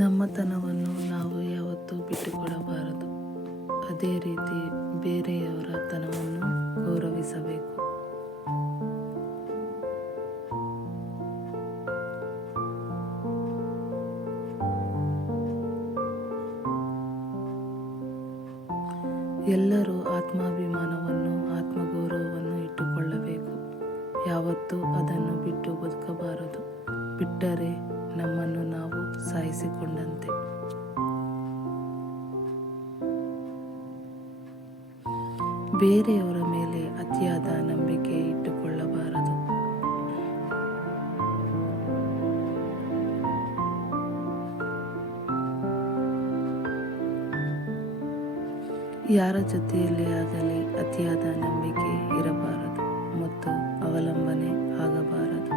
ನಮ್ಮತನವನ್ನು ನಾವು ಯಾವತ್ತೂ ಬಿಟ್ಟುಕೊಡಬಾರದು. ಅದೇ ರೀತಿ ಬೇರೆಯವರ ತನವನ್ನು ಗೌರವಿಸಬೇಕು. ಎಲ್ಲರೂ ಆತ್ಮಾಭಿಮಾನವನ್ನು, ಆತ್ಮಗೌರವವನ್ನು ಇಟ್ಟುಕೊಳ್ಳಬೇಕು. ಯಾವತ್ತೂ ಅದನ್ನು ಬಿಟ್ಟು ಬದುಕಬಾರದು. ಬಿಟ್ಟರೆ ನಮ್ಮನ್ನು ನಾವು ಸಾಯಿಸಿಕೊಂಡಂತೆ. ಬೇರೆಯವರ ಮೇಲೆ ಅತಿಯಾದ ನಂಬಿಕೆ ಇಟ್ಟುಕೊಳ್ಳಬಾರದು. ಯಾರ ಜೊತೆಯಲ್ಲೇ ಆಗಲಿ ಅತಿಯಾದ ನಂಬಿಕೆ ಇರಬಾರದು ಮತ್ತು ಅವಲಂಬನೆ ಆಗಬಾರದು.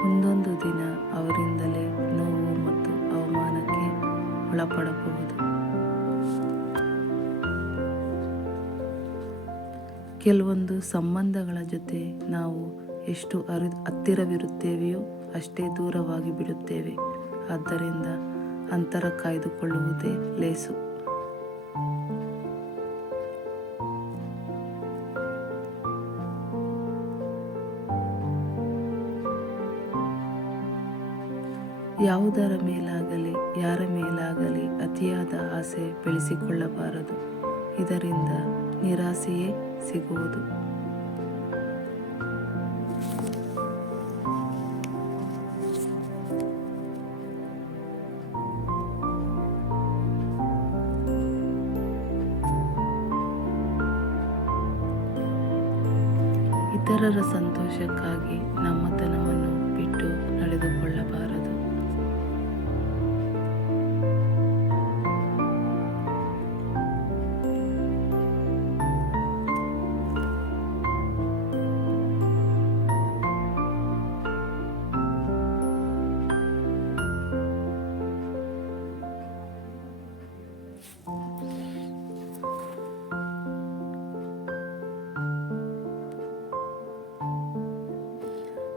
ಮುಂದೊಂದು ದಿನ ಅವರಿಂದಲೇ ನೋವು ಮತ್ತು ಅವಮಾನಕ್ಕೆ ಒಳಪಡಬಹುದು. ಕೆಲವೊಂದು ಸಂಬಂಧಗಳ ಜೊತೆ ನಾವು ಎಷ್ಟು ಹತ್ತಿರವಿರುತ್ತೇವೆಯೋ ಅಷ್ಟೇ ದೂರವಾಗಿ ಬಿಡುತ್ತೇವೆ. ಆದ್ದರಿಂದ ಅಂತರ ಕಾಯ್ದುಕೊಳ್ಳುವುದೇ ಲೇಸು. ಯಾವುದರ ಮೇಲಾಗಲಿ ಯಾರ ಮೇಲಾಗಲಿ ಅತಿಯಾದ ಆಸೆ ಬೆಳೆಸಿಕೊಳ್ಳಬಾರದು. ಇದರಿಂದ ನಿರಾಸೆಯೇ ಸಿಗುವುದು. ಇತರರ ಸಂತೋಷಕ್ಕಾಗಿ ನಮ್ಮತನವನ್ನು ಬಿಟ್ಟು ನಡೆದುಕೊಳ್ಳಬಾರದು.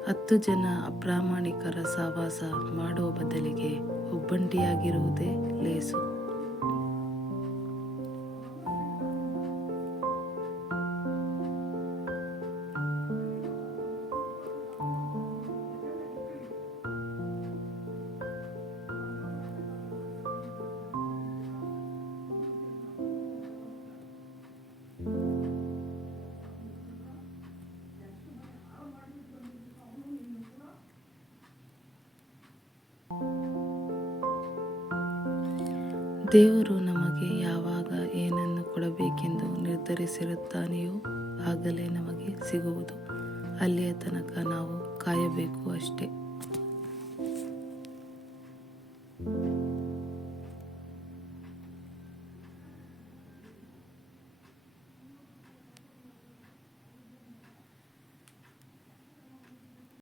ಹತ್ತು ಜನ ಅಪ್ರಾಮಾಣಿಕರ ಸಹವಾಸ ಮಾಡುವ ಬದಲಿಗೆ ಒಬ್ಬಂಟಿಯಾಗಿರುವುದೇ ಲೇಸು. ದೇವರು ನಮಗೆ ಯಾವಾಗ ಏನನ್ನು ಕೊಡಬೇಕೆಂದು ನಿರ್ಧರಿಸಿರುತ್ತಾನೆಯೋ ಆಗಲೇ ನಮಗೆ ಸಿಗುವುದು. ಅಲ್ಲಿಯ ತನಕ ನಾವು ಕಾಯಬೇಕು ಅಷ್ಟೇ.